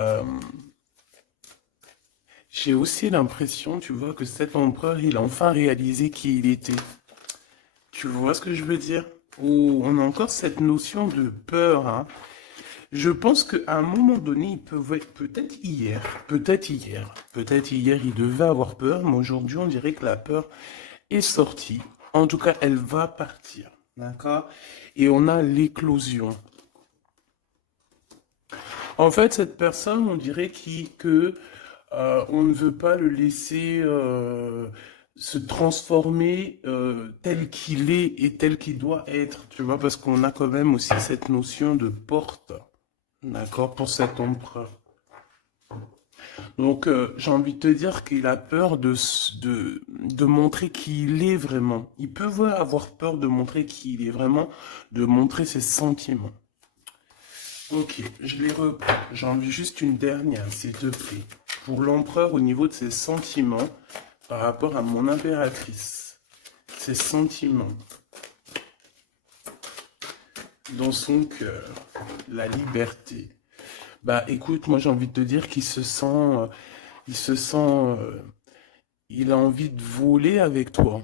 Euh, j'ai aussi l'impression, tu vois, que cet empereur, il a enfin réalisé qui il était. Tu vois ce que je veux dire? Ou on a encore cette notion de peur, hein. Je pense qu'à un moment donné, il peut-être hier, il devait avoir peur, mais aujourd'hui, on dirait que la peur est sortie. En tout cas, elle va partir. D'accord? Et on a l'éclosion. En fait, cette personne, on dirait que on ne veut pas le laisser se transformer tel qu'il est et tel qu'il doit être, tu vois, parce qu'on a quand même aussi cette notion de porte, d'accord, pour cet empereur. Donc, j'ai envie de te dire qu'il a peur de montrer qui il est vraiment. Il peut avoir peur de montrer qui il est vraiment, de montrer ses sentiments. Ok, je les reprends. J'en veux juste une dernière, s'il te plaît. Pour l'empereur, au niveau de ses sentiments, par rapport à mon impératrice. Ses sentiments dans son cœur. La liberté. Bah écoute, moi j'ai envie de te dire qu'il se sent... il se sent... il a envie de voler avec toi.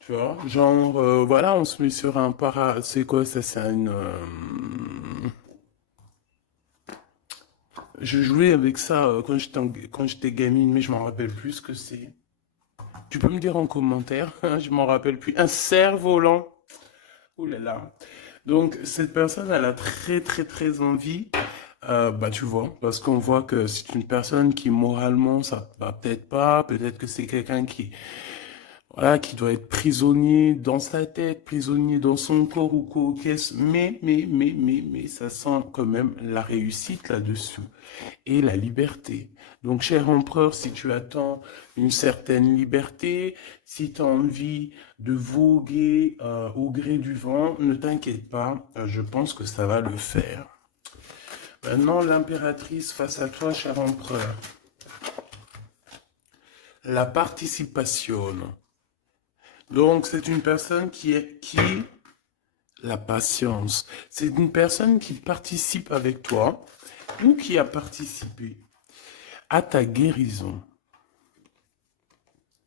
Tu vois, genre, voilà, on se met sur un para... C'est quoi ça? C'est une... Je jouais avec ça quand j'étais gamine, mais je m'en rappelle plus ce que c'est. Tu peux me dire en commentaire, je m'en rappelle plus. Un cerf-volant. Ouh là là. Donc, cette personne, elle a très, très, très envie. Bah, tu vois, parce qu'on voit que c'est une personne qui, moralement, ça va peut-être pas. Peut-être que c'est quelqu'un qui, voilà, qui doit être prisonnier dans sa tête, prisonnier dans son corps ou quoi, qu'est-ce. Mais, ça sent quand même la réussite là-dessus et la liberté. Donc, cher empereur, si tu attends une certaine liberté, si tu as envie de voguer au gré du vent, ne t'inquiète pas, je pense que ça va le faire. Maintenant, l'impératrice face à toi, cher empereur. La participation. Donc, c'est une personne qui la patience. C'est une personne qui participe avec toi ou qui a participé à ta guérison.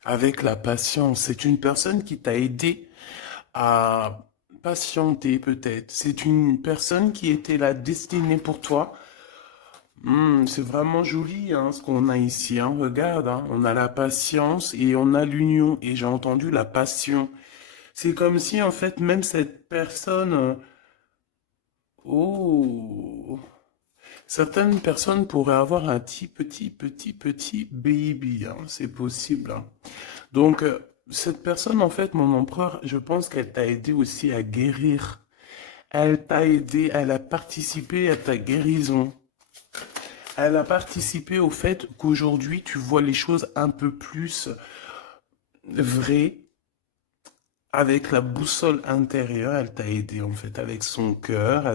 Avec la patience, c'est une personne qui t'a aidé à patienter peut-être. C'est une personne qui était là destinée pour toi. C'est vraiment joli hein, ce qu'on a ici. Hein. Regarde, hein, on a la patience et on a l'union. Et j'ai entendu la passion. C'est comme si en fait même cette personne... oh, certaines personnes pourraient avoir un petit baby. Hein. C'est possible. Hein. Donc, cette personne, en fait, mon empereur, je pense qu'elle t'a aidé aussi à guérir. Elle t'a aidé, elle a participé à ta guérison. Elle a participé au fait qu'aujourd'hui, tu vois les choses un peu plus vraies. Avec la boussole intérieure, elle t'a aidé, en fait, avec son cœur,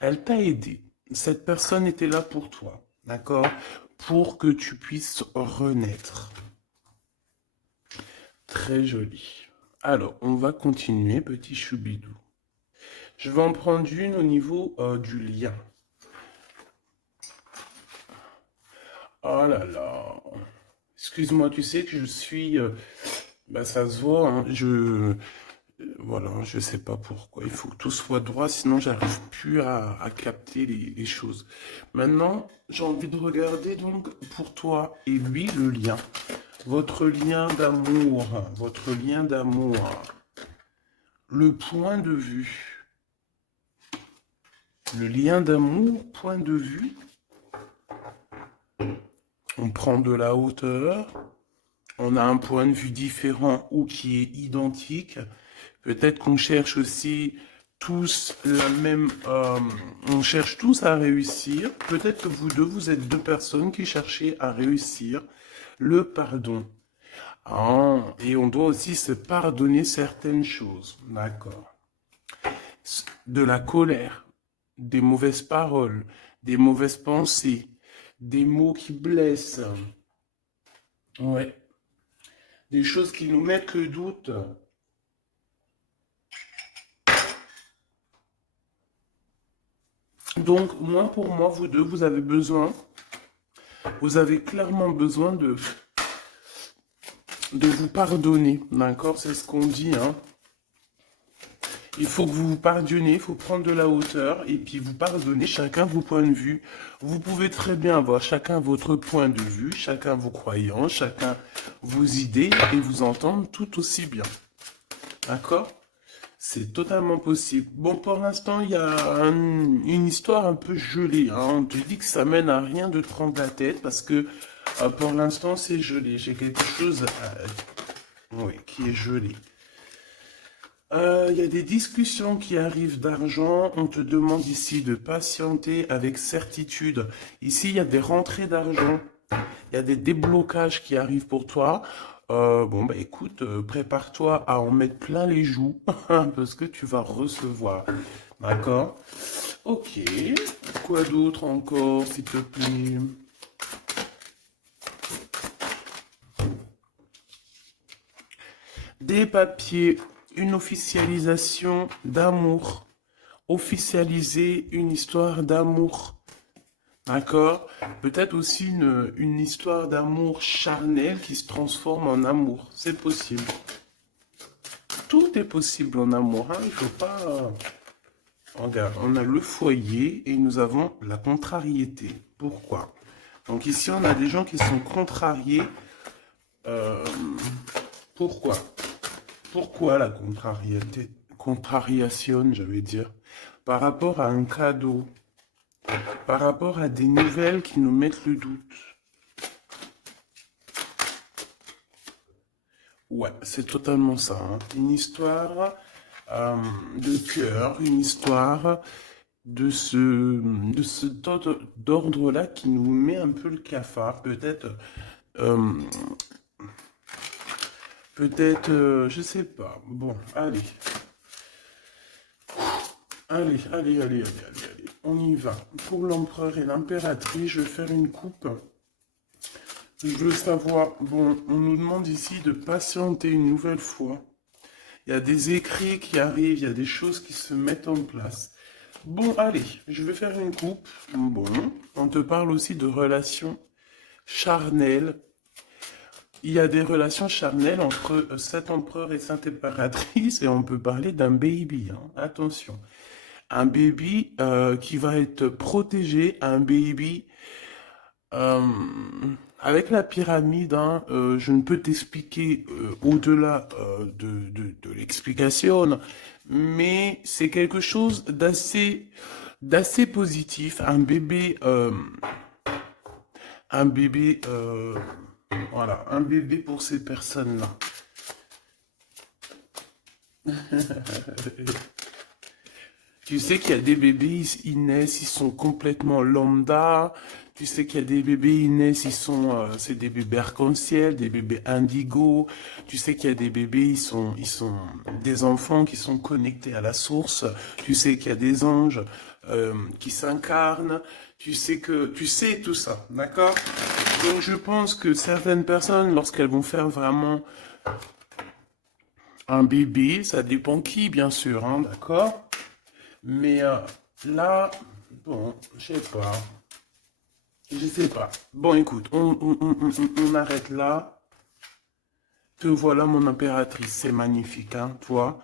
elle t'a aidé. Cette personne était là pour toi, d'accord? Pour que tu puisses renaître. Très joli. Alors, on va continuer, petit choubidou. Je vais en prendre une au niveau du lien. Oh là là. Excuse-moi, tu sais que je suis... bah, ça se voit, hein, voilà, je sais pas pourquoi. Il faut que tout soit droit, sinon j'arrive plus à capter les choses. Maintenant, j'ai envie de regarder donc pour toi et lui le lien. Votre lien d'amour. Votre lien d'amour. Le point de vue. Le lien d'amour, point de vue. On prend de la hauteur. On a un point de vue différent ou qui est identique. Peut-être qu'on cherche aussi tous la même... on cherche tous à réussir. Peut-être que vous deux, vous êtes deux personnes qui cherchez à réussir le pardon. Ah, et on doit aussi se pardonner certaines choses. D'accord. De la colère, des mauvaises paroles, des mauvaises pensées, des mots qui blessent. Ouais. Des choses qui nous mettent le doute. Donc, moi, pour moi, vous deux, vous avez clairement besoin de vous pardonner, d'accord? C'est ce qu'on dit, hein. Il faut que vous vous pardonnez, il faut prendre de la hauteur et puis vous pardonnez chacun vos points de vue. Vous pouvez très bien avoir chacun votre point de vue, chacun vos croyances, chacun vos idées et vous entendre tout aussi bien. D'accord? C'est totalement possible. Bon, pour l'instant, il y a une histoire un peu gelée, hein. On te dit que ça mène à rien de te prendre la tête parce que pour l'instant, c'est gelé. J'ai quelque chose oui, qui est gelé. Il y a des discussions qui arrivent d'argent. On te demande ici de patienter avec certitude. Ici, il y a des rentrées d'argent. Il y a des déblocages qui arrivent pour toi. Bon, bah écoute, prépare-toi à en mettre plein les joues parce que tu vas recevoir. D'accord? Ok. Quoi d'autre encore, s'il te plaît? Des papiers, une officialisation d'amour. Officialiser une histoire d'amour. D'accord? Peut-être aussi une histoire d'amour charnel qui se transforme en amour. C'est possible. Tout est possible en amour, hein. Il faut pas... Regarde, on a le foyer et nous avons la contrariété. Pourquoi? Donc ici, on a des gens qui sont contrariés. Euh, pourquoi? Pourquoi la contrariété? Contrariation, j'allais dire. Par rapport à un cadeau. Par rapport à des nouvelles qui nous mettent le doute. Ouais, c'est totalement ça, hein. Une histoire de cœur, une histoire de ce d'ordre-là qui nous met un peu le cafard. Euh, je sais pas. Bon, allez. Allez. On y va. Pour l'empereur et l'impératrice, je vais faire une coupe. Je veux savoir, bon, on nous demande ici de patienter une nouvelle fois. Il y a des écrits qui arrivent, il y a des choses qui se mettent en place. Bon, allez, je vais faire une coupe. Bon, on te parle aussi de relations charnelles. Il y a des relations charnelles entre cet empereur et cette impératrice et on peut parler d'un baby, hein. Attention. Un baby qui va être protégé, un baby euh, avec la pyramide, hein, je ne peux t'expliquer au-delà de l'explication, mais c'est quelque chose d'assez positif. Un bébé, voilà, un bébé pour ces personnes-là. Tu sais qu'il y a des bébés, ils naissent, ils sont complètement lambda. Tu sais qu'il y a des bébés, ils naissent, c'est des bébés arc-en-ciel, des bébés indigo. Tu sais qu'il y a des bébés, ils sont des enfants qui sont connectés à la source. Tu sais qu'il y a des anges qui s'incarnent. Tu sais tout ça, d'accord? Donc je pense que certaines personnes, lorsqu'elles vont faire vraiment un bébé, ça dépend qui, bien sûr, hein, d'accord? Mais là, bon, je sais pas. Je sais pas. Bon, écoute, on arrête là. Te voilà, mon impératrice. C'est magnifique, hein, toi.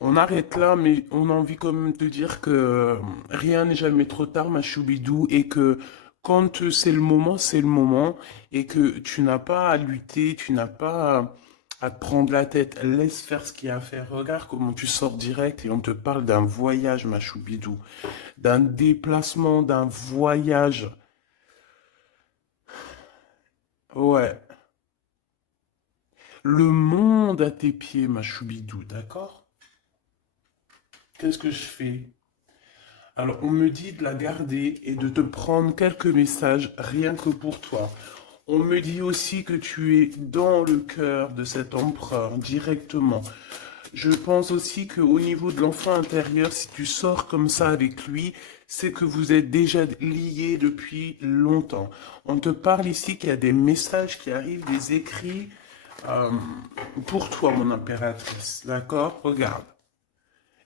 On arrête là, mais on a envie quand même de dire que rien n'est jamais trop tard, ma choubidou, et que quand c'est le moment, et que tu n'as pas à lutter, tu n'as pas à te prendre la tête. Laisse faire ce qu'il y a à faire. Regarde comment tu sors direct et on te parle d'un voyage, ma choubidou, d'un déplacement, d'un voyage. Ouais. Le monde à tes pieds, ma choubidou, d'accord? Qu'est-ce que je fais? Alors, on me dit de la garder et de te prendre quelques messages rien que pour toi. On me dit aussi que tu es dans le cœur de cet empereur directement. Je pense aussi qu'au niveau de l'enfant intérieur, si tu sors comme ça avec lui, c'est que vous êtes déjà liés depuis longtemps. On te parle ici qu'il y a des messages qui arrivent, des écrits euh, pour toi, mon impératrice. D'accord? Regarde.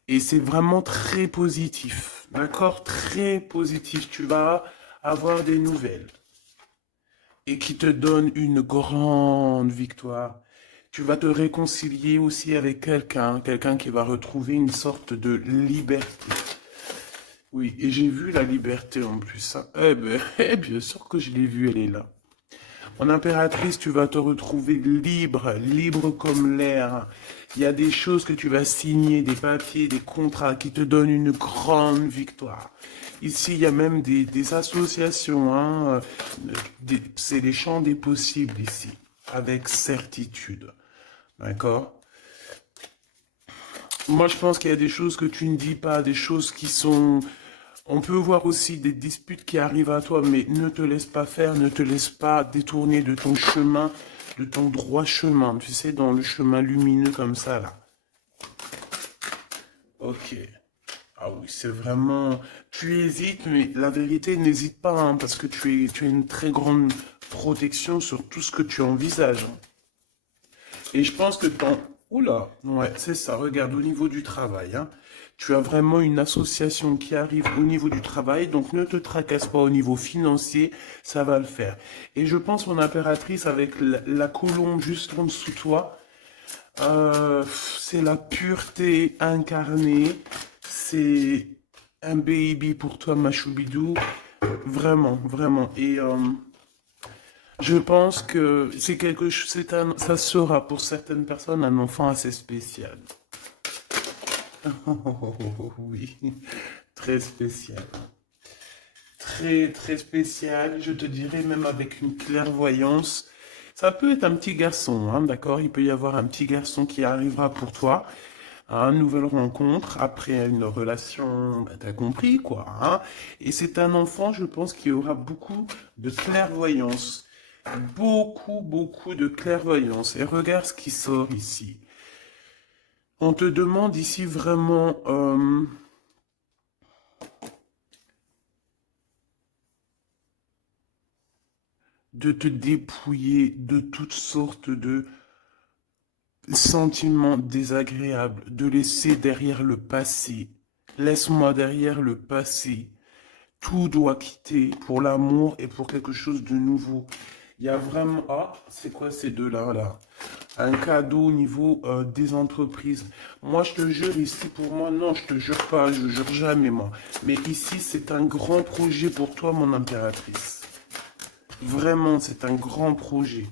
Et c'est vraiment très positif, d'accord? Très positif. Tu vas avoir des nouvelles et qui te donnent une grande victoire. Tu vas te réconcilier aussi avec quelqu'un, quelqu'un qui va retrouver une sorte de liberté. Oui, et j'ai vu la liberté en plus, hein. Eh ben, bien sûr que je l'ai vue, elle est là. En impératrice, tu vas te retrouver libre, libre comme l'air. Il y a des choses que tu vas signer, des papiers, des contrats qui te donnent une grande victoire. Ici, il y a même des associations, hein. C'est les champs des possibles ici, avec certitude. D'accord? Moi, je pense qu'il y a des choses que tu ne dis pas, des choses qui sont... On peut voir aussi des disputes qui arrivent à toi, mais ne te laisse pas faire, ne te laisse pas détourner de ton chemin, de ton droit chemin, tu sais, dans le chemin lumineux comme ça, là. Ok. Ah oui, c'est vraiment... Tu hésites, mais la vérité, n'hésite pas, hein, parce que tu as une très grande protection sur tout ce que tu envisages, hein. Et je pense que ton... Oula, ouais, c'est ça. Regarde, au niveau du travail, hein, tu as vraiment une association qui arrive au niveau du travail, donc ne te tracasse pas au niveau financier, ça va le faire. Et je pense, mon impératrice, avec la colombe juste en dessous de toi, c'est la pureté incarnée, c'est un baby pour toi, ma choubidou, vraiment, vraiment. Et je pense que c'est quelque chose, ça sera pour certaines personnes un enfant assez spécial. Oui, très spécial. Très, très spécial. Je te dirais même avec une clairvoyance. Ça peut être un petit garçon, hein, d'accord? Il peut y avoir un petit garçon qui arrivera pour toi à une nouvelle rencontre après une relation, bah, t'as compris quoi, hein? Et c'est un enfant, je pense, qui aura beaucoup de clairvoyance. Beaucoup, beaucoup de clairvoyance. Et regarde ce qui sort ici. On te demande ici vraiment de te dépouiller de toutes sortes de sentiments désagréables, de laisser derrière le passé. Laisse-moi derrière le passé. Tout doit quitter pour l'amour et pour quelque chose de nouveau. Il y a vraiment... Ah, c'est quoi ces deux-là, là? Un cadeau au niveau des entreprises. Moi, je te jure, ici, pour moi, non, je te jure pas, je jure jamais, moi. Mais ici, c'est un grand projet pour toi, mon impératrice. Vraiment, c'est un grand projet.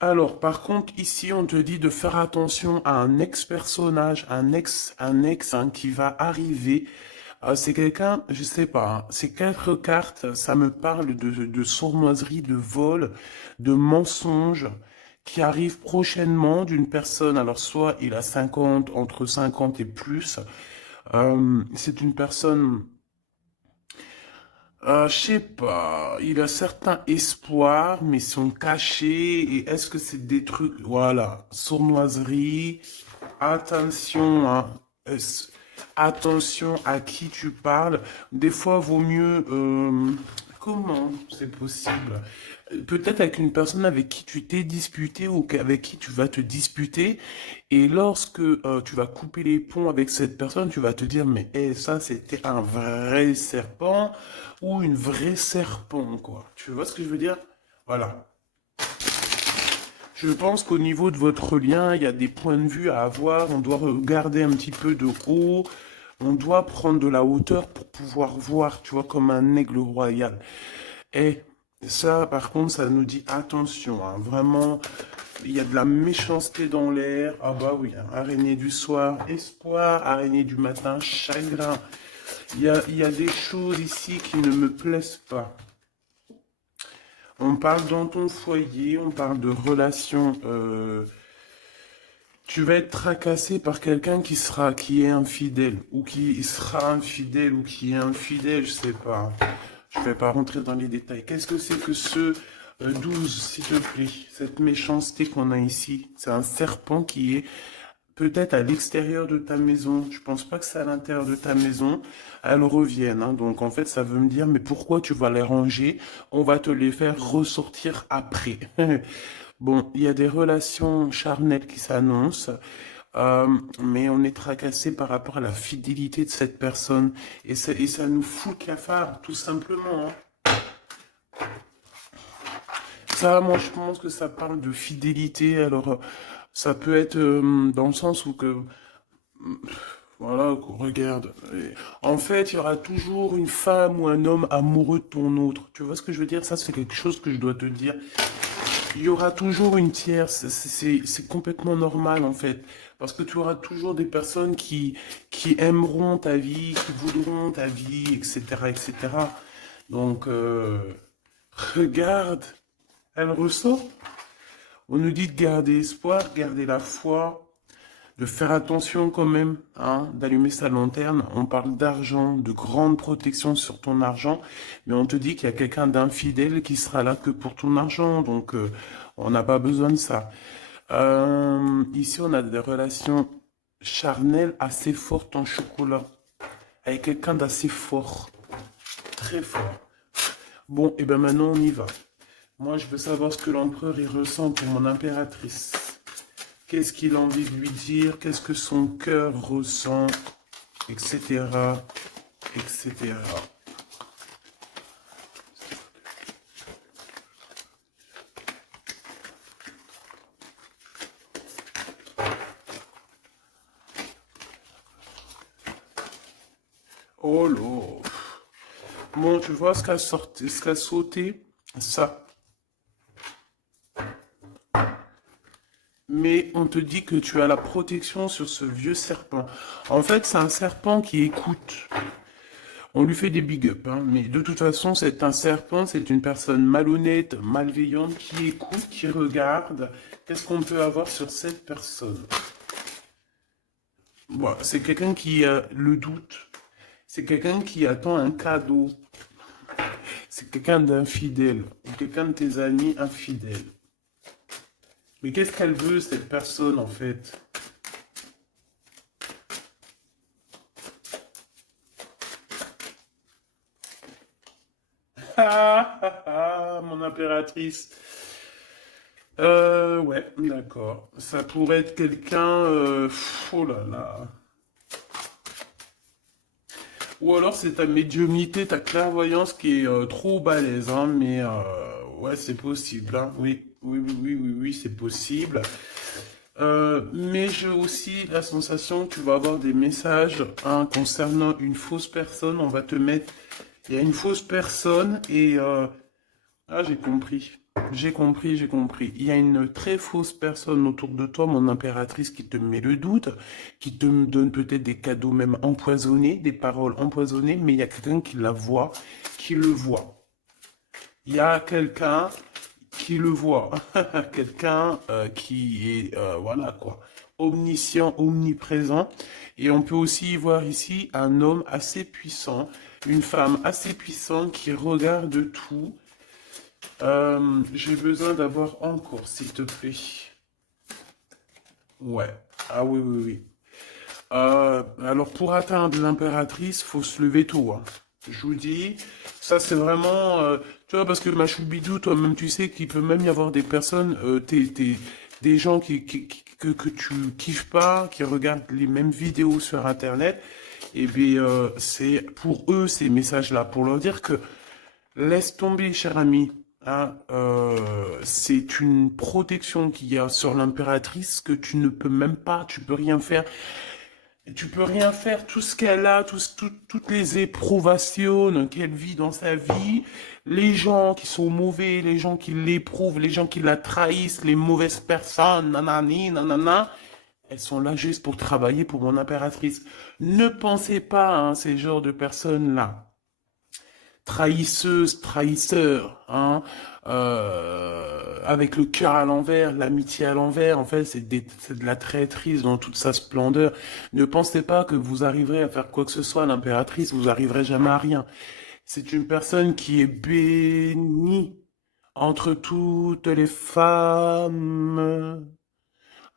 Alors, par contre, ici, on te dit de faire attention à un ex-personnage, un ex hein, qui va arriver. C'est quelqu'un, je sais pas, hein, ces quatre cartes, ça me parle de sournoiserie, de vol, de mensonge qui arrive prochainement d'une personne. Alors, soit il a 50, entre 50 et plus. C'est une personne je sais pas, il a certains espoirs, mais sont cachés. Et est-ce que c'est des trucs, voilà, sournoiserie, attention, hein, attention à qui tu parles. Des fois, vaut mieux, comment c'est possible? Peut-être avec une personne avec qui tu t'es disputé ou avec qui tu vas te disputer. Et lorsque tu vas couper les ponts avec cette personne, tu vas te dire, mais ça, c'était un vrai serpent ou une vraie serpent, quoi. Tu vois ce que je veux dire? Voilà. Je pense qu'au niveau de votre lien, il y a des points de vue à avoir. On doit regarder un petit peu de haut. On doit prendre de la hauteur pour pouvoir voir, tu vois, comme un aigle royal. Et ça, par contre, ça nous dit attention, hein, vraiment, il y a de la méchanceté dans l'air. Ah bah oui, hein, araignée du soir, espoir, araignée du matin, chagrin. Il y a des choses ici qui ne me plaisent pas. On parle dans ton foyer, on parle de relations. Tu vas être tracassé par quelqu'un qui est infidèle, ou qui sera infidèle, ou qui est infidèle, je sais pas. Je vais pas rentrer dans les détails. Qu'est-ce que c'est que ce 12, s'il te plaît? Cette méchanceté qu'on a ici. C'est un serpent qui est peut-être à l'extérieur de ta maison. Je pense pas que c'est à l'intérieur de ta maison. Elles reviennent, hein. Donc en fait, ça veut me dire, mais pourquoi tu vas les ranger? On va te les faire ressortir après. Bon, il y a des relations charnelles qui s'annoncent. mais on est tracassé par rapport à la fidélité de cette personne. Et ça nous fout le cafard, tout simplement, hein. Ça, moi, je pense que ça parle de fidélité. Alors, ça peut être dans le sens où que, voilà, regarde. En fait, il y aura toujours une femme ou un homme amoureux de ton autre. Tu vois ce que je veux dire? Ça, c'est quelque chose que je dois te dire. Il y aura toujours une tierce. C'est complètement normal, en fait. Parce que tu auras toujours des personnes qui aimeront ta vie, qui voudront ta vie, etc., etc. Donc, regarde, elle ressort. On nous dit de garder espoir, garder la foi, de faire attention quand même, hein, d'allumer sa lanterne. On parle d'argent, de grande protection sur ton argent, mais on te dit qu'il y a quelqu'un d'infidèle qui sera là que pour ton argent, donc on n'a pas besoin de ça. Ici, on a des relations charnelles assez fortes en chocolat, avec quelqu'un d'assez fort, très fort. Bon, et ben maintenant on y va. Moi, je veux savoir ce que l'empereur il ressent pour mon impératrice. Qu'est-ce qu'il a envie de lui dire, qu'est-ce que son cœur ressent, etc., etc. Oh là. Bon, tu vois ce qu'a sauté, ça. Mais on te dit que tu as la protection sur ce vieux serpent. En fait, c'est un serpent qui écoute. On lui fait des big up, hein, mais de toute façon, c'est un serpent, c'est une personne malhonnête, malveillante, qui écoute, qui regarde. Qu'est-ce qu'on peut avoir sur cette personne? Bon, c'est quelqu'un qui a le doute. C'est quelqu'un qui attend un cadeau. C'est quelqu'un d'infidèle. Ou quelqu'un de tes amis infidèles. Mais qu'est-ce qu'elle veut, cette personne, en fait? Ah, ah, ah, mon impératrice. Ouais, d'accord. Ça pourrait être quelqu'un... oh là là. Ou alors c'est ta médiumnité, ta clairvoyance qui est trop balèze, hein, mais ouais, c'est possible, hein. Oui, oui, oui, oui, oui, oui, c'est possible. Mais j'ai aussi la sensation que tu vas avoir des messages, hein, concernant une fausse personne. On va te mettre... Il y a une fausse personne et... ah, j'ai compris. J'ai compris, j'ai compris. Il y a une très fausse personne autour de toi, mon impératrice, qui te met le doute, qui te donne peut-être des cadeaux même empoisonnés, des paroles empoisonnées, mais il y a quelqu'un qui la voit, qui le voit. Il y a quelqu'un qui le voit, quelqu'un qui est, voilà quoi, omniscient, omniprésent. Et on peut aussi voir ici un homme assez puissant, une femme assez puissante qui regarde tout. J'ai besoin d'avoir encore, s'il te plaît. Ouais. Ah oui, oui, oui. Alors, pour atteindre l'impératrice, faut se lever tôt, hein. Je vous dis, ça c'est vraiment... tu vois, parce que ma choubidou, toi-même, tu sais qu'il peut même y avoir des personnes, des gens que tu kiffes pas, qui regardent les mêmes vidéos sur Internet. Et bien, c'est pour eux ces messages-là, pour leur dire que laisse tomber, cher ami. Hein, c'est une protection qu'il y a sur l'impératrice que tu ne peux même pas, tu peux rien faire. Tu peux rien faire, tout ce qu'elle a, toutes les éprouvations qu'elle vit dans sa vie, les gens qui sont mauvais, les gens qui l'éprouvent, les gens qui la trahissent, les mauvaises personnes, nanani, nanana, elles sont là juste pour travailler pour mon impératrice. Ne pensez pas, hein, ces genres de personnes-là, trahisseuse, trahisseur, hein, avec le cœur à l'envers, l'amitié à l'envers, en fait, c'est de la traîtrise dans toute sa splendeur. Ne pensez pas que vous arriverez à faire quoi que ce soit à l'impératrice, vous arriverez jamais à rien. C'est une personne qui est bénie entre toutes les femmes.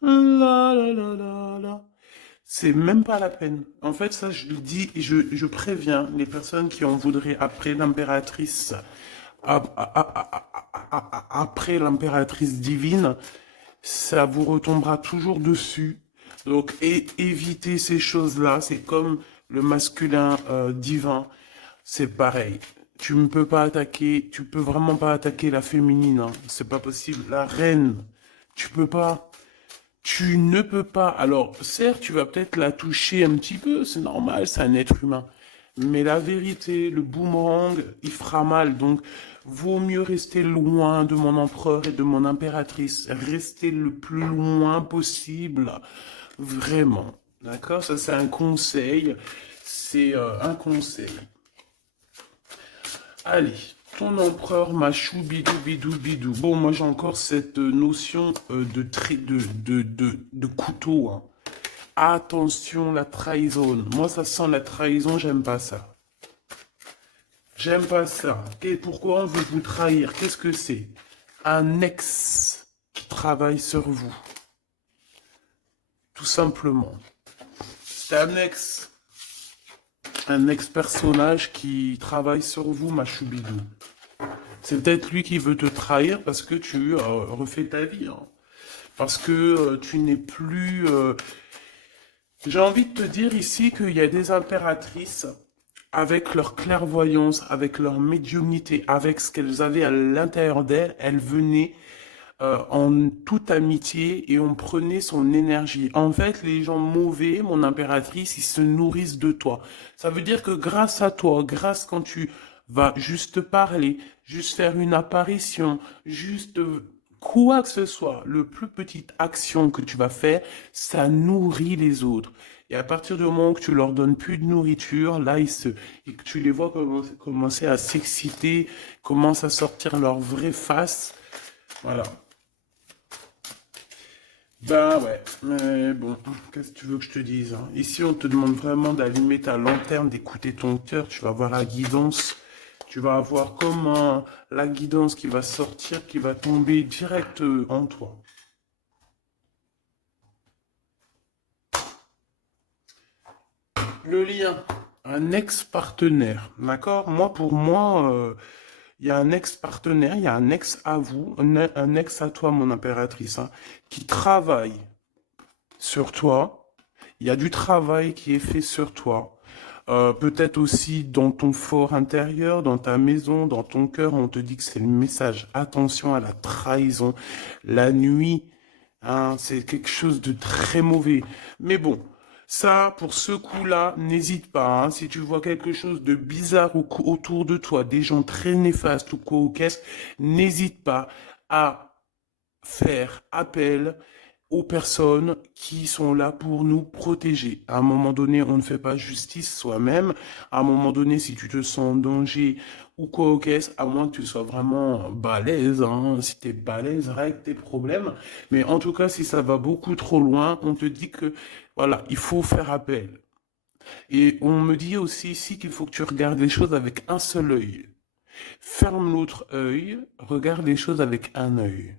La la la la la. C'est même pas la peine. En fait, ça, je le dis et je préviens les personnes qui en voudraient après l'impératrice, après l'impératrice divine, ça vous retombera toujours dessus. Donc, éviter ces choses-là, c'est comme le masculin divin, c'est pareil. Tu ne peux pas attaquer, tu peux vraiment pas attaquer la féminine, hein. C'est pas possible. La reine, tu peux pas. Tu ne peux pas. Alors, certes, tu vas peut-être la toucher un petit peu, c'est normal, c'est un être humain. Mais la vérité, le boomerang, il fera mal. Donc, vaut mieux rester loin de mon empereur et de mon impératrice. Rester le plus loin possible. Vraiment. D'accord? Ça, c'est un conseil. C'est un conseil. Allez, ton empereur machou bidou bidou bidou. Bon, moi j'ai encore cette notion de couteau, hein. Attention, la trahison. Moi, ça sent la trahison, j'aime pas ça. J'aime pas ça. Pourquoi on veut vous trahir? Qu'est-ce que c'est? Un ex qui travaille sur vous. Tout simplement. C'est un ex-personnage qui travaille sur vous, ma choubidou. C'est peut-être lui qui veut te trahir parce que tu refais ta vie, hein. Parce que tu n'es plus... J'ai envie de te dire ici qu'il y a des impératrices avec leur clairvoyance, avec leur médiumnité, avec ce qu'elles avaient à l'intérieur d'elles, elles venaient en toute amitié et on prenait son énergie. En fait, les gens mauvais, mon impératrice, ils se nourrissent de toi. Ça veut dire que grâce à toi, grâce quand tu vas juste parler, juste faire une apparition, juste quoi que ce soit, le plus petite action que tu vas faire, ça nourrit les autres. Et à partir du moment que tu leur donnes plus de nourriture, là, et que tu les vois commencer à s'exciter, commencent à sortir leur vraie face. Voilà. Ben ouais, mais bon, qu'est-ce que tu veux que je te dise, hein? Ici, on te demande vraiment d'allumer ta lanterne, d'écouter ton cœur. Tu vas avoir la guidance. Tu vas avoir comment la guidance qui va sortir, qui va tomber direct en toi. Le lien, un ex-partenaire, d'accord? Moi, pour moi, il y a un ex-partenaire, il y a un ex à vous, un ex à toi, mon impératrice, hein, qui travaille sur toi. Il y a du travail qui est fait sur toi. Peut-être aussi dans ton fort intérieur, dans ta maison, dans ton cœur, on te dit que c'est le message. Attention à la trahison. La nuit, hein, c'est quelque chose de très mauvais. Mais bon, ça, pour ce coup-là, n'hésite pas, hein. Si tu vois quelque chose de bizarre autour de toi, des gens très néfastes ou quoi ou qu'est-ce, n'hésite pas à faire appel aux personnes qui sont là pour nous protéger. À un moment donné, on ne fait pas justice soi-même. À un moment donné, si tu te sens en danger ou quoi au caisse, à moins que tu sois vraiment balèze, hein, si tu es balèze, règle tes problèmes. Mais en tout cas, si ça va beaucoup trop loin, on te dit que, voilà, il faut faire appel. Et on me dit aussi ici qu'il faut que tu regardes les choses avec un seul œil. Ferme l'autre œil, regarde les choses avec un œil.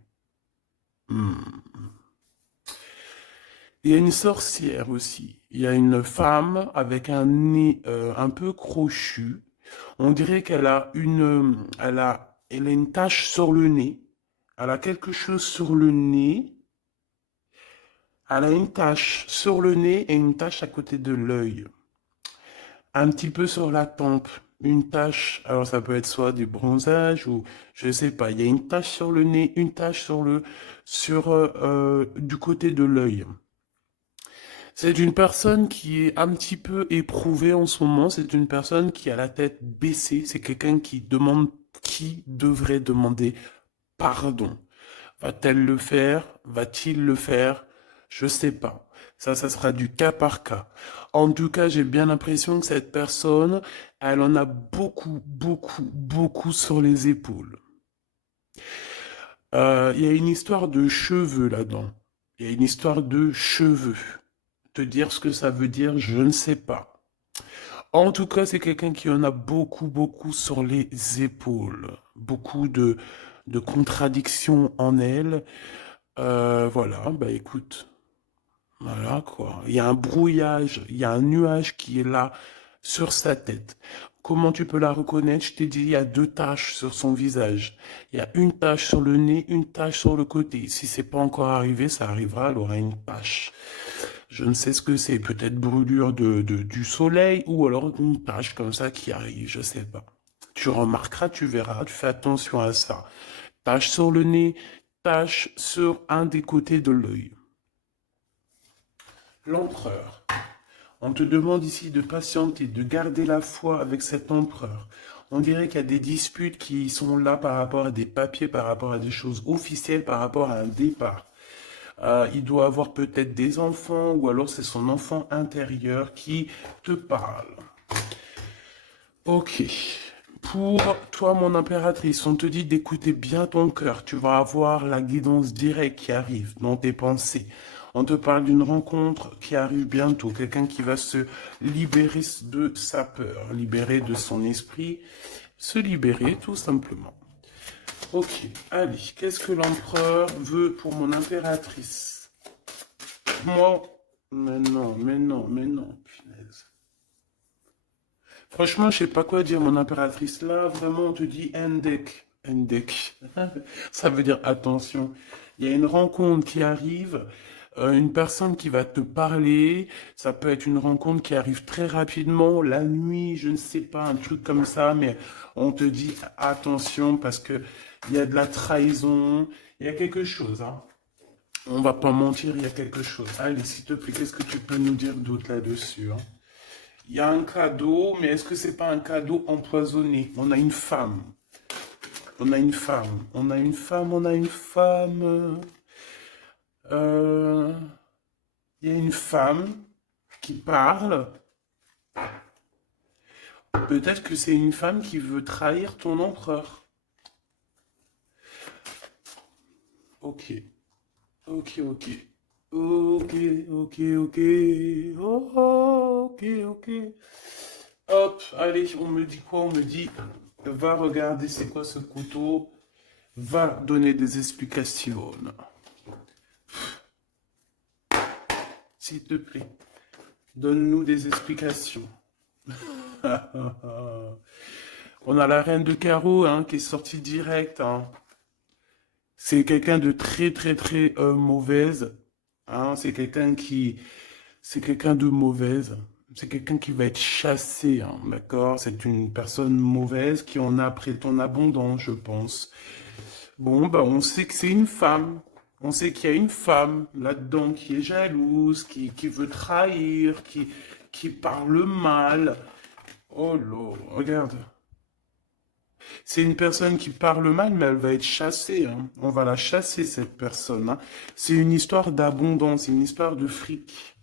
Il y a une sorcière aussi. Il y a une femme avec un nez un peu crochu. On dirait elle a une tache sur le nez. Elle a quelque chose sur le nez. Elle a une tache sur le nez et une tache à côté de l'œil. Un petit peu sur la tempe. Une tache, alors ça peut être soit du bronzage ou je sais pas. Il y a une tache sur le nez, une tache du côté de l'œil. C'est une personne qui est un petit peu éprouvée en ce moment. C'est une personne qui a la tête baissée. C'est quelqu'un qui devrait demander pardon. Va-t-elle le faire? Va-t-il le faire? Je sais pas. Ça sera du cas par cas. En tout cas, j'ai bien l'impression que cette personne, elle en a beaucoup, beaucoup, beaucoup sur les épaules. Il y a une histoire de cheveux là-dedans. Il y a une histoire de cheveux. Te dire ce que ça veut dire, je ne sais pas. En tout cas, c'est quelqu'un qui en a beaucoup, beaucoup sur les épaules. Beaucoup de contradictions en elle. Voilà, bah écoute, voilà quoi. Il y a un brouillage, il y a un nuage qui est là sur sa tête. Comment tu peux la reconnaître? Je t'ai dit, il y a deux taches sur son visage. Il y a une tache sur le nez, une tache sur le côté. Si c'est pas encore arrivé, ça arrivera, elle aura une tache. Je ne sais ce que c'est, peut-être brûlure du soleil ou alors une tache comme ça qui arrive, je sais pas. Tu remarqueras, tu verras, tu fais attention à ça. Tache sur le nez, tache sur un des côtés de l'œil. L'empereur. On te demande ici de patienter, de garder la foi avec cet empereur. On dirait qu'il y a des disputes qui sont là par rapport à des papiers, par rapport à des choses officielles, par rapport à un départ. Il doit avoir peut-être des enfants ou alors c'est son enfant intérieur qui te parle. Ok. Pour toi, mon impératrice, on te dit d'écouter bien ton cœur. Tu vas avoir la guidance directe qui arrive dans tes pensées. On te parle d'une rencontre qui arrive bientôt. Quelqu'un qui va se libérer de sa peur, libérer de son esprit, se libérer tout simplement. Ok, allez, qu'est-ce que l'empereur veut pour mon impératrice? Moi, mais non, punaise. Franchement, je sais pas quoi dire, mon impératrice. Là, vraiment, on te dit Endek. Endek. Ça veut dire attention. Il y a une rencontre qui arrive, une personne qui va te parler. Ça peut être une rencontre qui arrive très rapidement, la nuit, je ne sais pas, un truc comme ça, mais on te dit attention parce que il y a de la trahison, il y a quelque chose, hein. On va pas mentir, il y a quelque chose. Allez, s'il te plaît, qu'est-ce que tu peux nous dire d'autre là-dessus, hein? Il y a un cadeau, mais est-ce que c'est pas un cadeau empoisonné? On a une femme. On a une femme. On a une femme. On a une femme. Euh, Il y a une femme qui parle. Peut-être que c'est une femme qui veut trahir ton empereur. Ok. Ok, ok. Ok, ok, ok. Oh, ok, ok. Hop, allez, on me dit quoi? On me dit, va regarder c'est quoi ce couteau, va donner des explications. S'il te plaît, donne-nous des explications. On a la reine de carreau hein, qui est sortie direct. Hein. C'est quelqu'un de très très très mauvaise. Hein. C'est quelqu'un de mauvaise. C'est quelqu'un qui va être chassé, hein, d'accord? C'est une personne mauvaise qui en a après ton abondance, je pense. Bon, bah, on sait que c'est une femme. On sait qu'il y a une femme là-dedans qui est jalouse, qui veut trahir, qui parle mal. Oh là, regarde. C'est une personne qui parle mal, mais elle va être chassée. Hein. On va la chasser, cette personne. Hein. C'est une histoire d'abondance, une histoire de fric.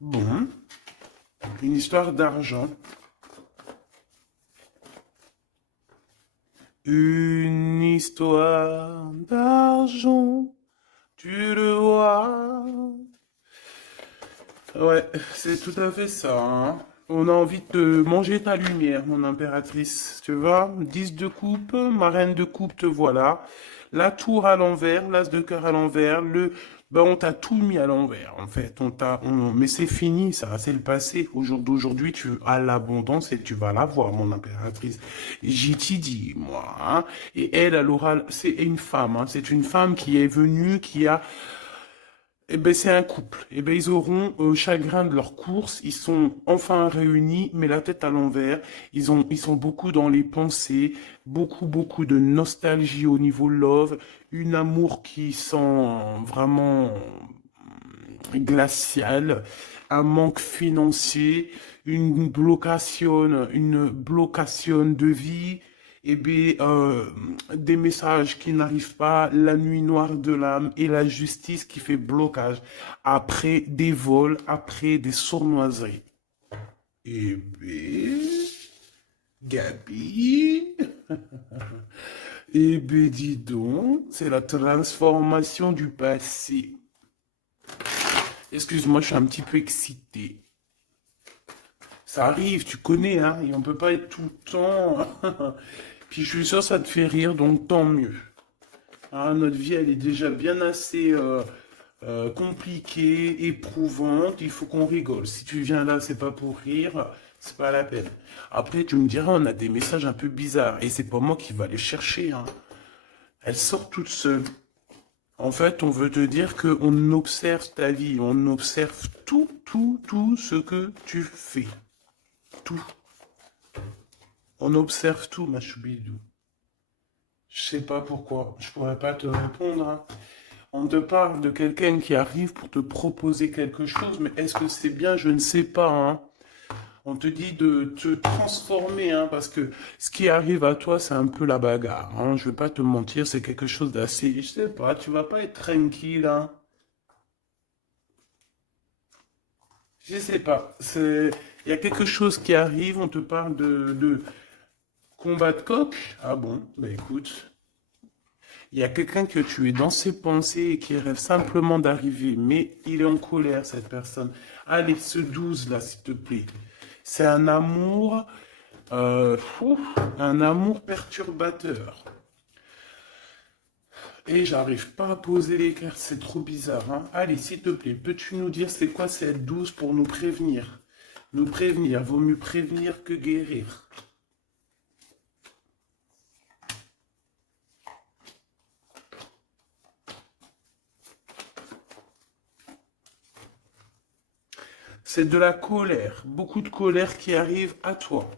Bon, une histoire d'argent. Une histoire d'argent, tu le vois. Ouais, c'est tout à fait ça. Hein. On a envie de manger ta lumière, mon impératrice. Tu vois, 10 de coupe, ma reine de coupe, te voilà. La tour à l'envers, l'as de cœur à l'envers, ben on t'a tout mis à l'envers, en fait. Mais c'est fini, ça, c'est le passé. Au jour d'aujourd'hui, tu as l'abondance et tu vas l'avoir, mon impératrice. J'y t'y dit, moi. Hein. Et elle aura, c'est une femme, hein. C'est une femme qui est venue, qui a eh ben, c'est un couple. Eh ben, ils auront chagrin de leur course. Ils sont enfin réunis, mais la tête à l'envers. Ils sont beaucoup dans les pensées, beaucoup de nostalgie au niveau love, une amour qui sent vraiment glacial, un manque financier, une blocation de vie, et bien, des messages qui n'arrivent pas, la nuit noire de l'âme et la justice qui fait blocage après des vols, après des sournoiseries. Et bien, Gabi, et bien dis donc, c'est la transformation du passé. Excuse-moi, je suis un petit peu excité. Ça arrive, tu connais, hein, et on peut pas être tout le temps. Puis je suis sûr que ça te fait rire, donc tant mieux. Hein, notre vie, elle est déjà bien assez compliquée, éprouvante. Il faut qu'on rigole. Si tu viens là, c'est pas pour rire, c'est pas la peine. Après, tu me diras, on a des messages un peu bizarres, et c'est pas moi qui va les chercher. Hein. Elle sort toute seule. En fait, on veut te dire qu'on observe ta vie, on observe tout ce que tu fais. Tout. On observe tout, ma choubidou. Je sais pas pourquoi, je pourrais pas te répondre, hein. On te parle de quelqu'un qui arrive pour te proposer quelque chose, mais est-ce que c'est bien? Je ne sais pas, hein. On te dit de te transformer, hein, parce que ce qui arrive à toi, c'est un peu la bagarre, hein. Je vais pas te mentir, c'est quelque chose d'assez, je sais pas, tu vas pas être tranquille, hein. Je sais pas, il y a quelque chose qui arrive, on te parle de combat de coq. Ah bon, bah écoute. Il y a quelqu'un que tu es dans ses pensées et qui rêve simplement d'arriver, mais il est en colère, cette personne. Allez, ce 12 là, s'il te plaît. C'est fou, un amour perturbateur. Et j'arrive pas à poser les cartes, c'est trop bizarre, hein. Allez, s'il te plaît, peux-tu nous dire c'est quoi cette 12 pour nous prévenir? Nous prévenir, vaut mieux prévenir que guérir. C'est de la colère, beaucoup de colère qui arrive à toi.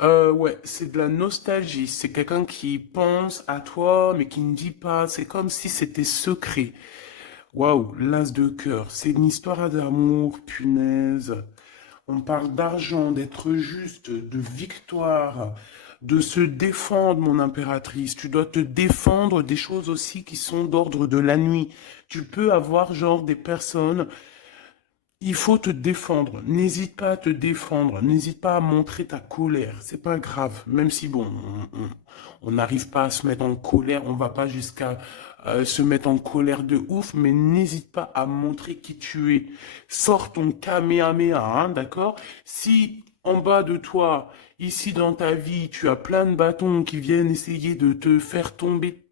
Ouais, c'est de la nostalgie. C'est quelqu'un qui pense à toi, mais qui ne dit pas. C'est comme si c'était secret. Waouh, l'as de cœur. C'est une histoire d'amour, punaise. On parle d'argent, d'être juste, de victoire, de se défendre, mon impératrice. Tu dois te défendre des choses aussi qui sont d'ordre de la nuit. Tu peux avoir genre des personnes. Il faut te défendre. N'hésite pas à te défendre. N'hésite pas à montrer ta colère. C'est pas grave. Même si bon, on n'arrive pas à se mettre en colère, on va pas jusqu'à se mettre en colère de ouf, mais n'hésite pas à montrer qui tu es. Sors ton Kamehameha, hein, d'accord? Si en bas de toi, ici dans ta vie, tu as plein de bâtons qui viennent essayer de te faire tomber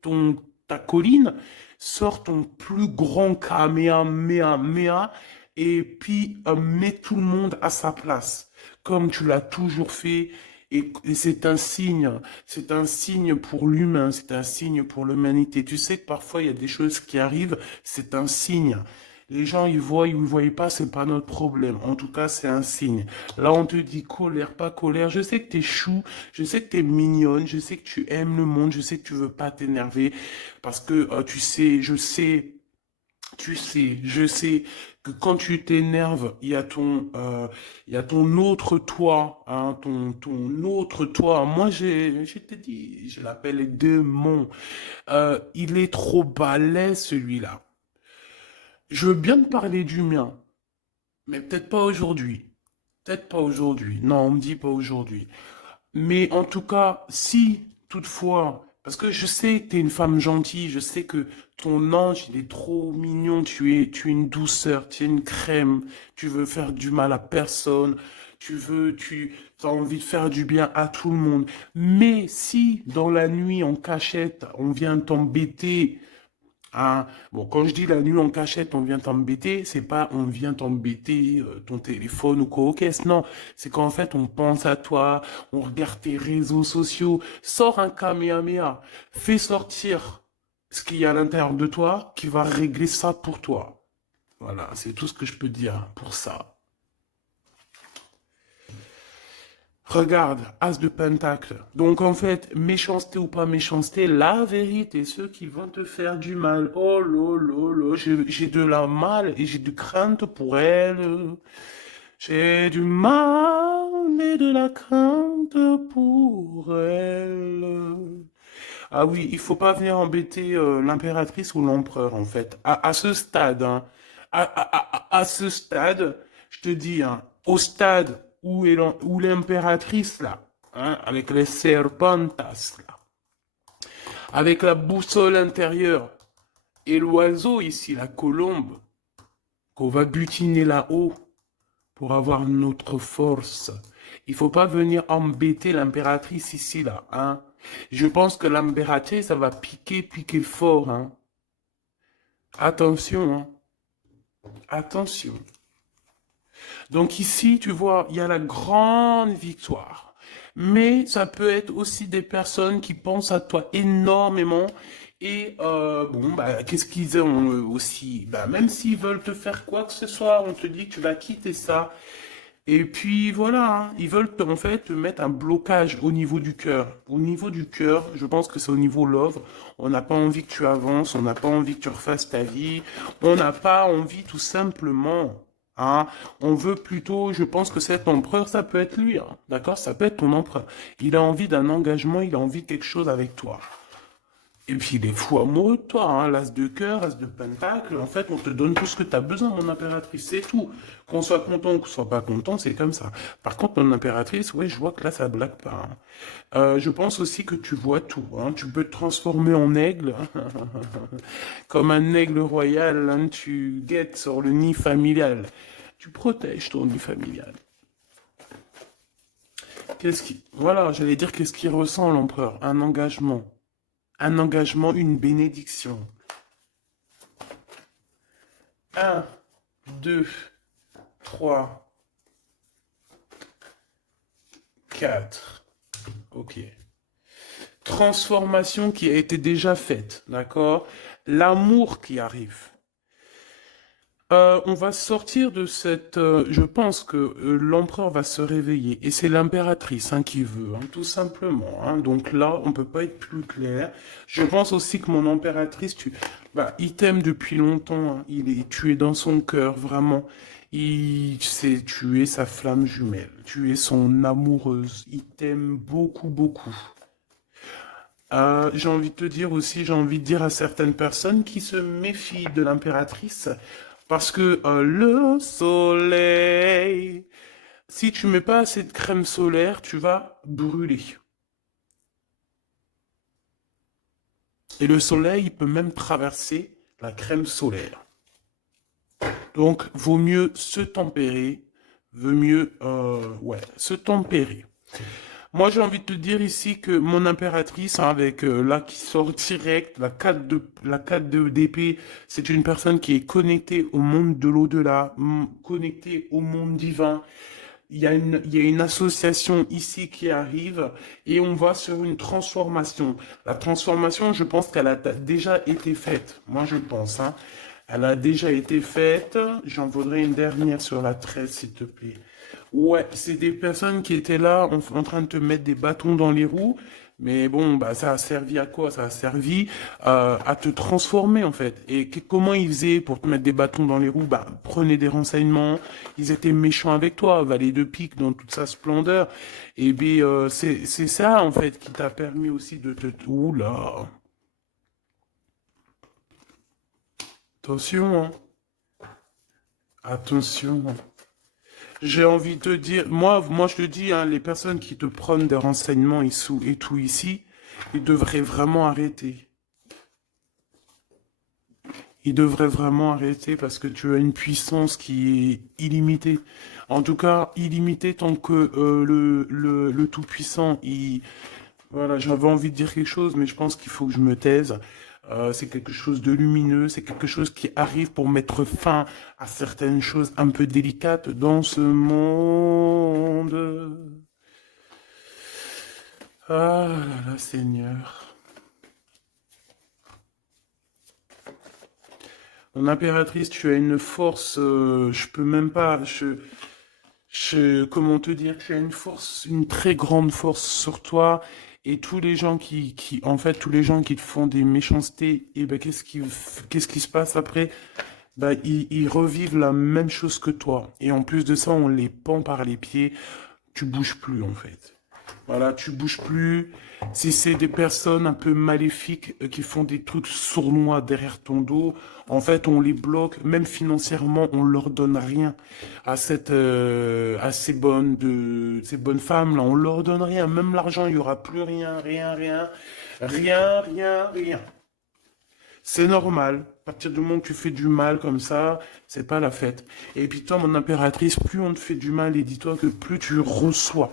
ta colline, sors ton plus grand Kamehameha et puis mets tout le monde à sa place, comme tu l'as toujours fait. Et c'est un signe pour l'humain, c'est un signe pour l'humanité. Tu sais que parfois il y a des choses qui arrivent, c'est un signe. Les gens, ils voient, ils ne voient pas, c'est pas notre problème. En tout cas, c'est un signe. Là, on te dit colère, pas colère. Je sais que t'es chou, je sais que t'es mignonne, je sais que tu aimes le monde, je sais que tu veux pas t'énerver, parce que tu sais, je sais que quand tu t'énerves, il y a ton autre toi, hein, ton autre toi. Moi, je t'ai dit, je l'appelle démon. Il est trop balèze, celui-là. Je veux bien te parler du mien, mais peut-être pas aujourd'hui. Peut-être pas aujourd'hui. Non, on me dit pas aujourd'hui. Mais en tout cas, si toutefois, parce que je sais que tu es une femme gentille, je sais que ton ange, il est trop mignon, tu es une douceur, tu es une crème, tu veux faire du mal à personne, tu as envie de faire du bien à tout le monde. Mais si dans la nuit en cachette, on vient t'embêter, hein, bon, quand je dis la nuit en cachette, on vient t'embêter, c'est pas on vient t'embêter ton téléphone ou quoi, ok, non, c'est qu'en fait on pense à toi, on regarde tes réseaux sociaux, sors un Kamehameha, fais sortir ce qu'il y a à l'intérieur de toi qui va régler ça pour toi. Voilà, c'est tout ce que je peux dire pour ça. Regarde, As de Pentacle. Donc en fait, méchanceté ou pas méchanceté, la vérité, ceux qui vont te faire du mal. Oh là, j'ai de la mal et j'ai de crainte pour elle. J'ai du mal et de la crainte pour elle. Ah oui, il faut pas venir embêter l'impératrice ou l'empereur en fait. À ce stade, hein, à ce stade, je te dis, hein, au stade où l'impératrice là, hein, avec les serpentas là, avec la boussole intérieure et l'oiseau ici, la colombe, qu'on va butiner là-haut pour avoir notre force. Il faut pas venir embêter l'impératrice ici là, hein. Je pense que l'impératrice, ça va piquer fort, hein. Attention, hein. Attention. Donc ici, tu vois, il y a la grande victoire. Mais ça peut être aussi des personnes qui pensent à toi énormément Et bon, bah, qu'est-ce qu'ils ont aussi? Bah, même s'ils veulent te faire quoi que ce soit, on te dit que tu vas quitter ça. Et puis voilà, hein, ils veulent en fait te mettre un blocage au niveau du cœur. Au niveau du cœur, je pense que c'est au niveau love. On n'a pas envie que tu avances, on n'a pas envie que tu refasses ta vie, on n'a pas envie tout simplement. Hein, on veut plutôt, je pense que cet empereur, ça peut être lui, hein, d'accord? Ça peut être ton empereur. Il a envie d'un engagement, il a envie de quelque chose avec toi. Et puis il est fou amoureux de toi, hein, l'as de cœur, as de pentacle, en fait on te donne tout ce que tu as besoin, mon impératrice, c'est tout. Qu'on soit content ou qu'on soit pas content, c'est comme ça. Par contre, mon impératrice, ouais, je vois que là ça blague pas. Hein. Je pense aussi que tu vois tout, hein, tu peux te transformer en aigle, comme un aigle royal, hein, tu guettes sur le nid familial. Tu protèges ton nid familial. Qu'est-ce qui... Voilà, j'allais dire qu'est-ce qu'il ressent l'empereur? Un engagement. Un engagement, une bénédiction. Un, 2, 3, 4. Ok. Transformation qui a été déjà faite, d'accord? L'amour qui arrive. On va sortir de cette... je pense que l'empereur va se réveiller. Et c'est l'impératrice hein, qui veut, hein, tout simplement. Hein. Donc là, on peut pas être plus clair. Je pense aussi que mon impératrice, bah, il t'aime depuis longtemps. Hein. Tu es dans son cœur, vraiment. Tu es sa flamme jumelle. Tu es son amoureuse. Il t'aime beaucoup, beaucoup. J'ai envie de te dire aussi, j'ai envie de dire à certaines personnes qui se méfient de l'impératrice, parce que le soleil, si tu mets pas assez de crème solaire, tu vas brûler. Et le soleil, il peut même traverser la crème solaire. Donc, vaut mieux se tempérer, vaut mieux, ouais, se tempérer. Moi, j'ai envie de te dire ici que mon impératrice, hein, avec là qui sort direct, la 4 d'épée, c'est une personne qui est connectée au monde de l'au-delà, connectée au monde divin. Il y a une association ici qui arrive et on va sur une transformation. La transformation, je pense qu'elle a déjà été faite. Moi, je pense, hein. Elle a déjà été faite. J'en voudrais une dernière sur la 13, s'il te plaît. Ouais, c'est des personnes qui étaient là en train de te mettre des bâtons dans les roues. Mais bon, bah, ça a servi à quoi? Ça a servi à te transformer, en fait. Et comment ils faisaient pour te mettre des bâtons dans les roues? Bah, prenez des renseignements. Ils étaient méchants avec toi, valet de pique dans toute sa splendeur. Et bien, c'est ça, en fait, qui t'a permis aussi de te... Oula! Attention, hein. Attention. J'ai envie de te dire, moi je te dis, hein, les personnes qui te prennent des renseignements et tout ici, ils devraient vraiment arrêter. Ils devraient vraiment arrêter parce que tu as une puissance qui est illimitée. En tout cas, illimitée tant que le Tout-Puissant, voilà, j'avais envie de dire quelque chose, mais je pense qu'il faut que je me taise. C'est quelque chose de lumineux, c'est quelque chose qui arrive pour mettre fin à certaines choses un peu délicates dans ce monde. Ah là là, Seigneur. Mon impératrice, tu as une force, je peux même pas, comment te dire, tu as une force, une très grande force sur toi, et tous les gens en fait, tous les gens qui te font des méchancetés, et ben, qu'est-ce qui se passe après? Ben, ils revivent la même chose que toi. Et en plus de ça, on les pend par les pieds, tu bouges plus, en fait. Voilà, tu bouges plus. Si c'est des personnes un peu maléfiques qui font des trucs sournois derrière ton dos, en fait, on les bloque, même financièrement, on leur donne rien à ces bonnes femmes là, on leur donne rien, même l'argent, il y aura plus rien, rien, rien, rien, rien, rien. C'est normal. À partir du moment que tu fais du mal comme ça, c'est pas la fête. Et puis toi, mon impératrice, plus on te fait du mal, et dis-toi que plus tu reçois.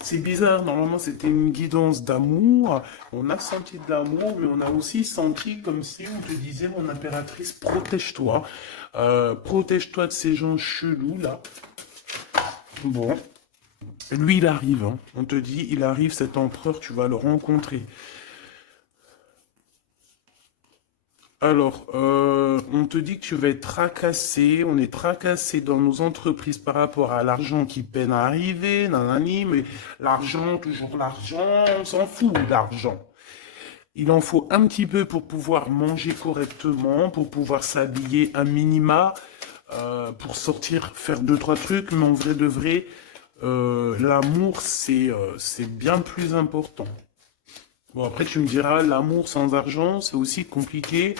C'est bizarre, normalement c'était une guidance d'amour, on a senti de l'amour, mais on a aussi senti comme si on te disait, mon impératrice, protège-toi, protège-toi de ces gens chelous là. Bon, lui il arrive, hein. On te dit, il arrive cet empereur, tu vas le rencontrer. Alors, on te dit que tu vas être tracassé, on est tracassé dans nos entreprises par rapport à l'argent qui peine à arriver, nanani, mais l'argent, toujours l'argent, on s'en fout d'argent. Il en faut un petit peu pour pouvoir manger correctement, pour pouvoir s'habiller un minima, pour sortir, faire deux, trois trucs, mais en vrai de vrai, l'amour, c'est bien plus important. Bon, après, tu me diras, l'amour sans argent, c'est aussi compliqué.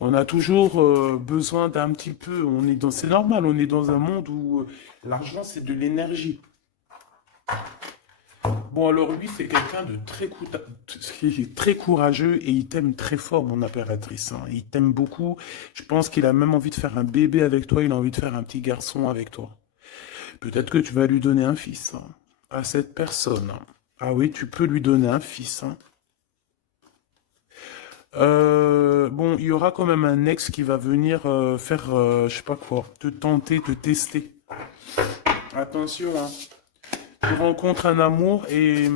On a toujours besoin d'un petit peu, c'est normal, on est dans un monde où l'argent, c'est de l'énergie. Bon, alors lui, c'est quelqu'un de qui est très courageux et il t'aime très fort, mon impératrice, hein. Il t'aime beaucoup. Je pense qu'il a même envie de faire un bébé avec toi, il a envie de faire un petit garçon avec toi. Peut-être que tu vas lui donner un fils, hein, à cette personne, hein. Ah oui, tu peux lui donner un fils, hein. Bon, il y aura quand même un ex qui va venir faire, je sais pas quoi, te tenter, te tester. Attention, hein. Tu rencontres un amour et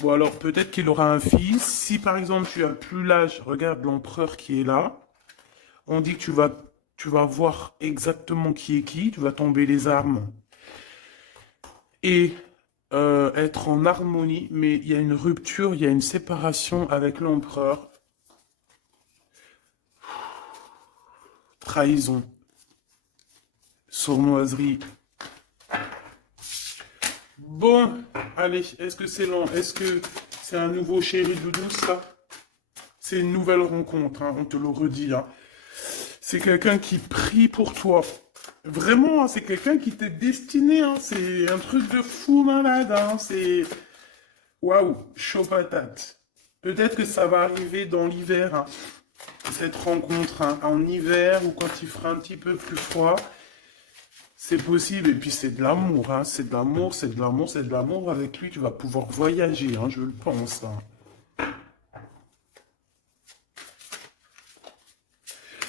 bon alors peut-être qu'il aura un fils. Si par exemple tu as plus l'âge, regarde l'empereur qui est là. On dit que tu vas voir exactement qui est qui. Tu vas tomber les armes et être en harmonie. Mais il y a une rupture, il y a une séparation avec l'empereur. Trahison, sournoiserie. Bon, allez, est-ce que c'est long? Est-ce que c'est un nouveau chéri doudou, ça? C'est une nouvelle rencontre, hein, on te le redit, hein. C'est quelqu'un qui prie pour toi. Vraiment, hein, c'est quelqu'un qui t'est destiné, hein. C'est un truc de fou malade, hein. C'est... Waouh, chaud patate. Peut-être que ça va arriver dans l'hiver, hein, cette rencontre, hein, en hiver ou quand il fera un petit peu plus froid. C'est possible, et puis c'est de l'amour, hein. C'est de l'amour, c'est de l'amour, c'est de l'amour. Avec lui, tu vas pouvoir voyager, hein, je le pense, hein.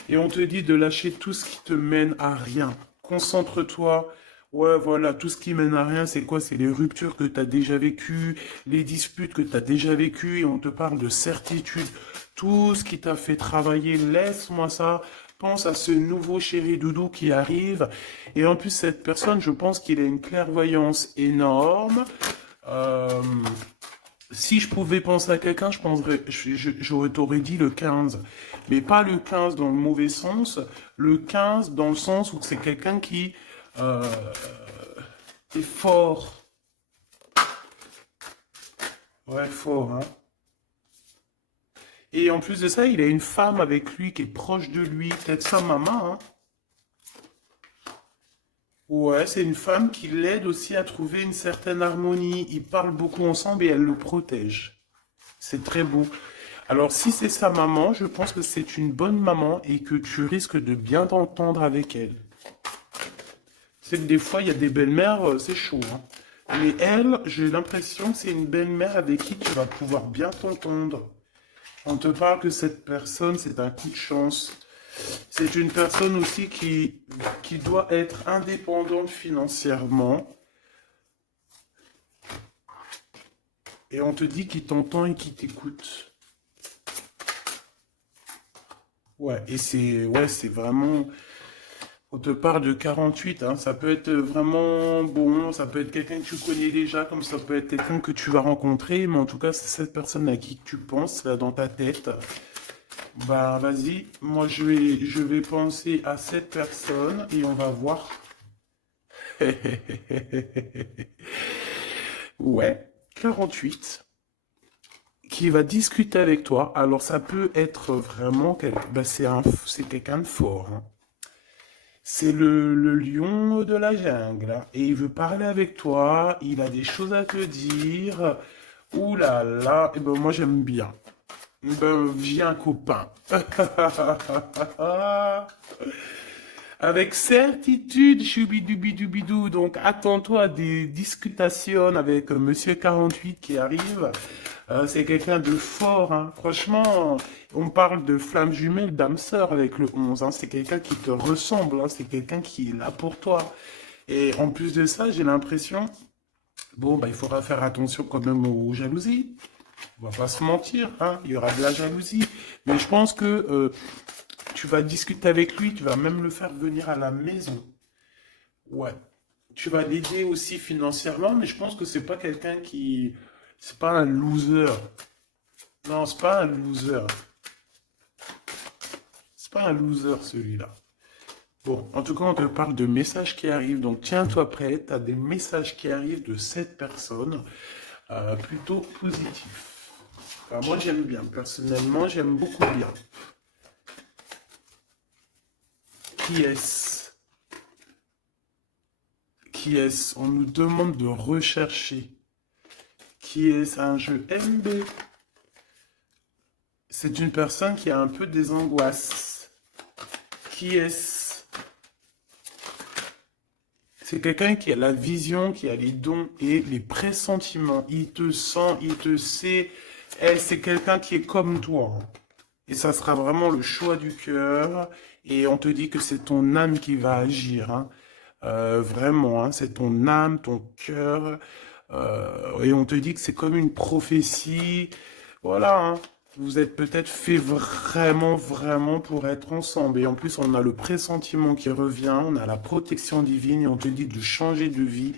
Et on te dit de lâcher tout ce qui te mène à rien. Concentre-toi. Ouais, voilà, tout ce qui mène à rien, c'est quoi? C'est les ruptures que tu as déjà vécues, les disputes que tu as déjà vécues, et on te parle de certitude. Tout ce qui t'a fait travailler, laisse-moi ça. Pense à ce nouveau chéri doudou qui arrive. Et en plus, cette personne, je pense qu'il a une clairvoyance énorme. Euh, Si je pouvais penser à quelqu'un, je penserais, j'aurais t'aurais dit le 15. Mais pas le 15 dans le mauvais sens, le 15 dans le sens où c'est quelqu'un qui euh, est fort. Ouais, fort, hein. Et en plus de ça, il a une femme avec lui qui est proche de lui, peut-être sa maman, hein. Ouais, c'est une femme qui l'aide aussi à trouver une certaine harmonie. Ils parlent beaucoup ensemble et elle le protège. C'est très beau. Alors, si c'est sa maman, je pense que c'est une bonne maman et que tu risques de bien t'entendre avec elle. C'est que des fois, il y a des belles-mères, c'est chaud, hein. Mais elle, j'ai l'impression que c'est une belle-mère avec qui tu vas pouvoir bien t'entendre. On te parle que cette personne, c'est un coup de chance. C'est une personne aussi qui doit être indépendante financièrement. Et on te dit qu'il t'entend et qu'il t'écoute. Ouais, c'est vraiment. On te parle de 48, hein. Ça peut être vraiment bon, ça peut être quelqu'un que tu connais déjà, comme ça peut être quelqu'un que tu vas rencontrer, mais en tout cas, c'est cette personne à qui tu penses, là, dans ta tête. Bah, vas-y, moi, je vais penser à cette personne et on va voir. Ouais, 48, qui va discuter avec toi. Alors, ça peut être vraiment, bah, c'est quelqu'un de fort, hein. C'est le lion de la jungle, hein. Et il veut parler avec toi, il a des choses à te dire. Ouh là là, et ben moi j'aime bien. Ben viens copain. Avec certitude, choubidoubidoubidou. Donc attends-toi à des discutations avec Monsieur 48 qui arrive. C'est quelqu'un de fort, hein. Franchement, on parle de flamme jumelle, d'âme sœur avec le 11, hein. C'est quelqu'un qui te ressemble, hein. C'est quelqu'un qui est là pour toi. Et en plus de ça, j'ai l'impression, bon, bah, il faudra faire attention quand même aux jalousies. On va pas se mentir, hein, il y aura de la jalousie. Mais je pense que tu vas discuter avec lui, tu vas même le faire venir à la maison. Ouais. Tu vas l'aider aussi financièrement, mais je pense que c'est pas quelqu'un qui... C'est pas un loser. Non, c'est pas un loser. C'est pas un loser celui-là. Bon, en tout cas, on te parle de messages qui arrivent. Donc, tiens-toi prêt. Tu as des messages qui arrivent de cette personne plutôt positifs. Enfin, moi, j'aime bien. Personnellement, j'aime beaucoup bien. Qui est-ce? Qui est-ce? On nous demande de rechercher. Qui est-ce? Un jeu MB. C'est une personne qui a un peu des angoisses. Qui est-ce? C'est quelqu'un qui a la vision, qui a les dons et les pressentiments. Il te sent, il te sait. Eh, c'est quelqu'un qui est comme toi, hein. Et ça sera vraiment le choix du cœur. Et on te dit que c'est ton âme qui va agir, hein. Vraiment, hein, c'est ton âme, ton cœur. Et on te dit que c'est comme une prophétie. Voilà, hein. Vous êtes peut-être fait vraiment, vraiment pour être ensemble. Et en plus, on a le pressentiment qui revient, on a la protection divine et on te dit de changer de vie.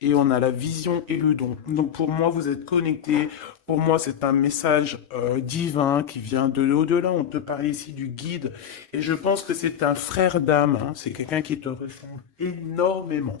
Et on a la vision et le don. Donc pour moi, vous êtes connectés. Pour moi, c'est un message divin qui vient de l'au-delà. On te parle ici du guide. Et je pense que c'est un frère d'âme, hein. C'est quelqu'un qui te ressemble énormément.